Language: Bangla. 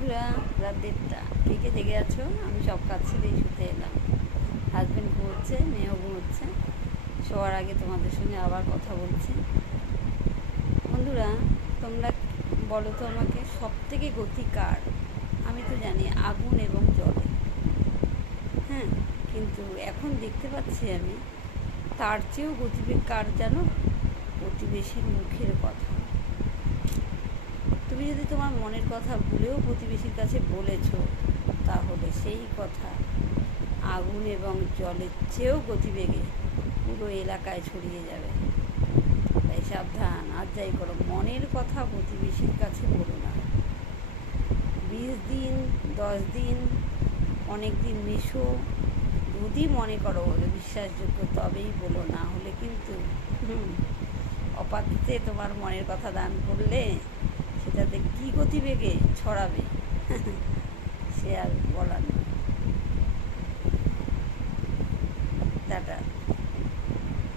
বন্ধুরা, রাত 1:30, কে কে জেগে আছো? আমি সব কাজ ছেড়েই শুতে এলাম। হাজব্যান্ড ঘুমোচ্ছে, মেয়েও ঘুমোচ্ছে। শোয়ার আগে তোমাদের সঙ্গে আবার কথা বলছি। বন্ধুরা, তোমরা বলো তো আমাকে, সব থেকে গতি কার? আমি তো জানি আগুন এবং জলে, হ্যাঁ, কিন্তু এখন দেখতে পাচ্ছি আমি তার চেয়েও গতিবেগ কার জানো? প্রতিবেশীর মুখের কথা। তুমি যদি তোমার মনের কথা ভুলেও প্রতিবেশীর কাছে বলেছো, তাহলে সেই কথা আগুন এবং জলের চেয়েও গতিবেগে পুরো এলাকায় ছড়িয়ে যাবে। তাই সাবধান, আর যাই করো, মনের কথা প্রতিবেশীর কাছে বলো না। 20 দিন, 10 দিন, অনেক দিন মেশো, যদি মনে করো বিশ্বাসযোগ্য তবেই বলো, না হলে কিন্তু অপাত্রে তোমার মনের কথা দান করলে সেটাতে কী গতিবেগে ছড়াবে সে আর বলার নেই। টাটা।